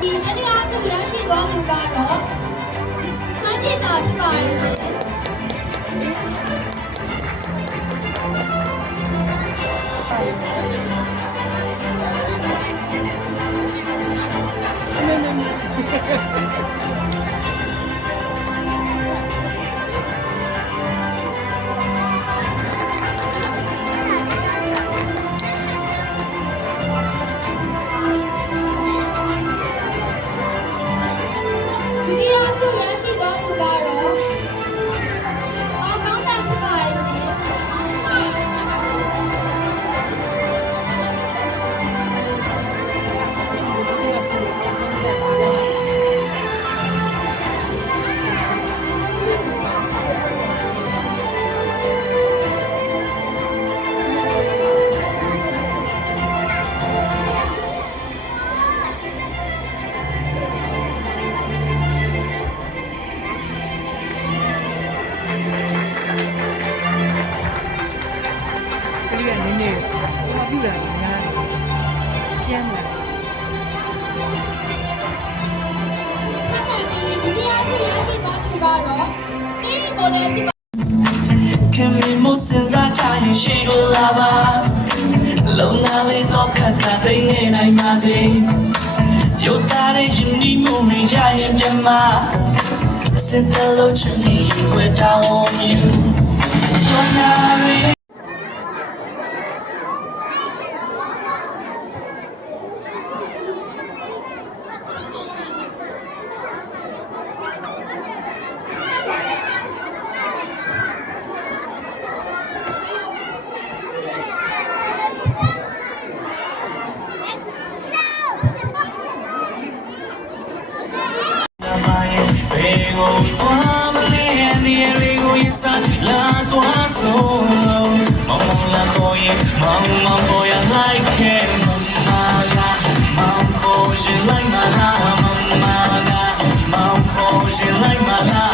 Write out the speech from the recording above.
ဒီတရားစုရရှိသွားသူကတော့စမ်းပြတာဖြစ်ပါရဲ့ရှင်ပြုတာများတယ်ရှမ်းတယ်ထပ်မံပြီးဒုတိယဆုရရှိသွားသူကတော့တင်းကိုလည်းဖြစ်ပါခင်မီမိုးစင်စားချရင်ရှိကိုလာပါလုံနာလေးတော့ခက်ခက်သိနေနိုင်ပါစေရုပ်သားရဲ့ယဉ်နီးမှုတွေရရင်ပြမစင်တယ်လို့ချင်နေွယ်တောင်းယူတော်နာရီMom, boy, I like it. Mom, boy, she like my life. Mom, boy, she like my life.